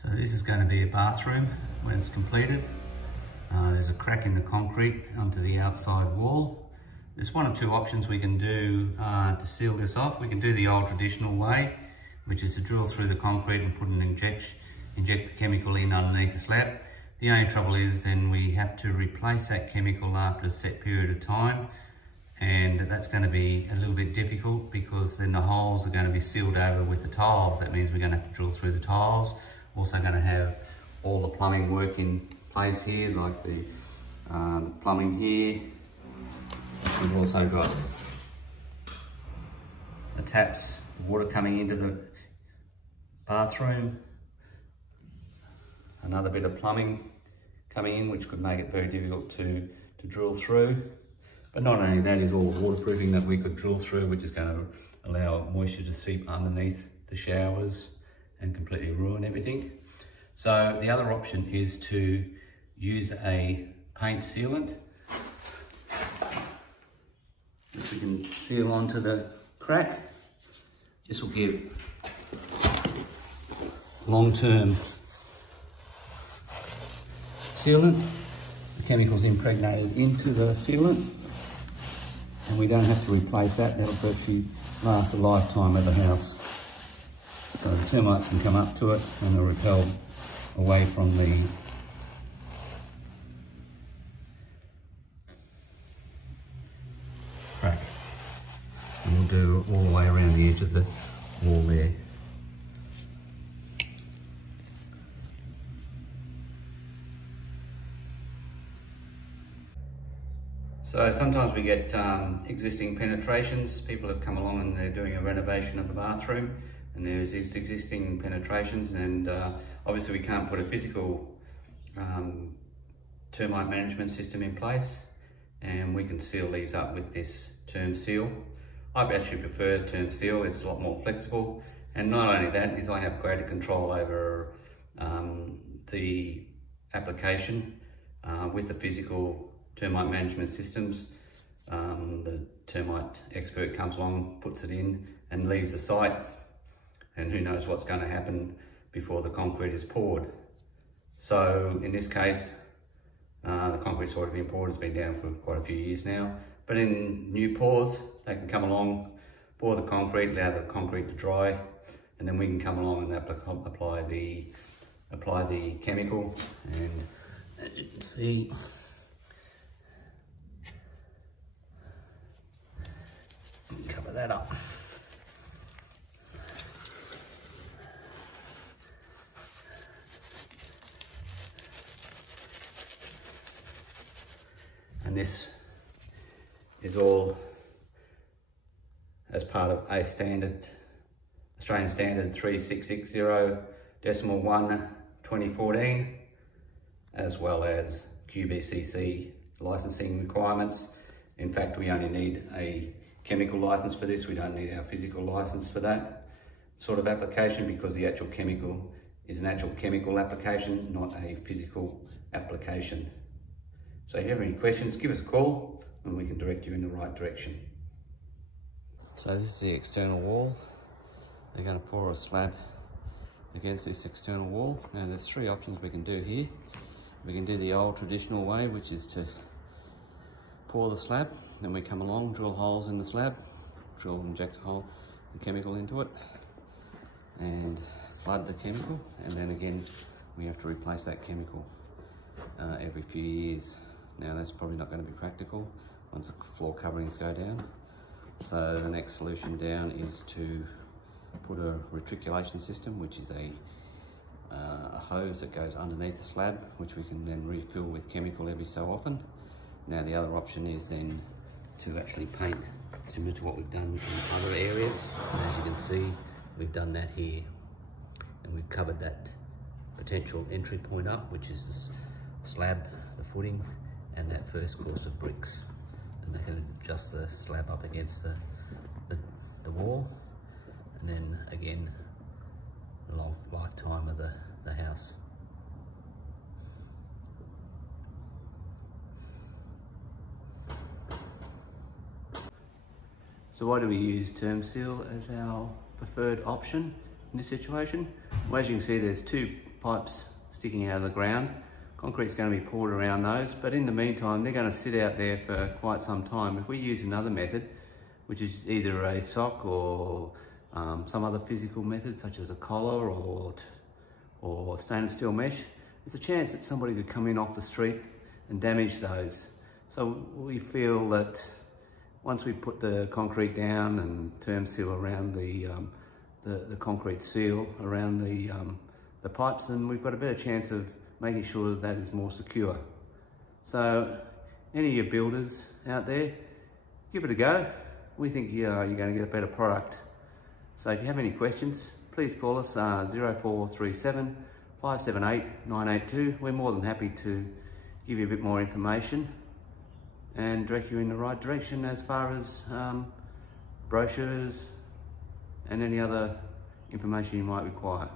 So this is going to be a bathroom when it's completed. There's a crack in the concrete onto the outside wall. There's one or two options we can do to seal this off. We can do the old traditional way, which is to drill through the concrete and put inject the chemical in underneath the slab. The only trouble is then we have to replace that chemical after a set period of time, and that's going to be a little bit difficult because then the holes are going to be sealed over with the tiles. That means we're going to have to drill through the tiles. Also going to have all the plumbing work in place here, like the plumbing here. We've also got the taps, the water coming into the bathroom. Another bit of plumbing coming in, which could make it very difficult to drill through. But not only that, is all the waterproofing that we could drill through, which is going to allow moisture to seep underneath the showers and completely ruin everything. So the other option is to use a paint sealant, which we can seal onto the crack. This will give long-term sealant. The chemical's impregnated into the sealant, and we don't have to replace that. That'll virtually last a lifetime of the house. So the termites can come up to it and they'll repel away from the crack. And we'll do all the way around the edge of the wall there. So sometimes we get existing penetrations. People have come along and they're doing a renovation of the bathroom, and there's these existing penetrations, and obviously we can't put a physical termite management system in place, and we can seal these up with this term seal. I actually prefer term seal. It's a lot more flexible, and not only that is I have greater control over the application with the physical termite management systems. The termite expert comes along, puts it in and leaves the site, and who knows what's going to happen before the concrete is poured. So in this case, the concrete's already been poured. It's been down for quite a few years now, but in new pours they can come along, pour the concrete, allow the concrete to dry, and then we can come along and apply the chemical. And as you can see, cover that up. And this is all as part of a standard, Australian Standard 3660.1/2014, as well as QBCC licensing requirements. In fact, we only need a chemical license for this. We don't need our physical license for that sort of application, because the actual chemical is an actual chemical application, not a physical application. So if you have any questions, give us a call and we can direct you in the right direction. So this is the external wall. They're going to pour a slab against this external wall. Now there's three options we can do here. We can do the old traditional way, which is to pour the slab, then we come along, drill holes in the slab, inject a hole, the chemical into it, and flood the chemical, and then again we have to replace that chemical every few years. Now that's probably not going to be practical once the floor coverings go down. So the next solution down is to put a retriculation system, which is a hose that goes underneath the slab, which we can then refill with chemical every so often. Now the other option is then to actually paint, similar to what we've done in other areas. And as you can see, we've done that here, and we've covered that potential entry point up, which is the slab, the footing, and that first course of bricks. And they can adjust the slab up against the wall, and then again the lifetime of the house. So why do we use term seal as our preferred option in this situation? Well, as you can see, there's two pipes sticking out of the ground. Concrete's going to be poured around those, but in the meantime they're going to sit out there for quite some time. If we use another method, which is either a sock or some other physical method such as a collar or stainless steel mesh, there's a chance that somebody could come in off the street and damage those. So we feel that once we put the concrete down and term seal around the concrete seal around the pipes, then we've got a better chance of making sure that is more secure. So any of your builders out there, give it a go. We think you're going to get a better product. So if you have any questions, please call us 0437 578 982. We're more than happy to give you a bit more information and direct you in the right direction as far as brochures and any other information you might require.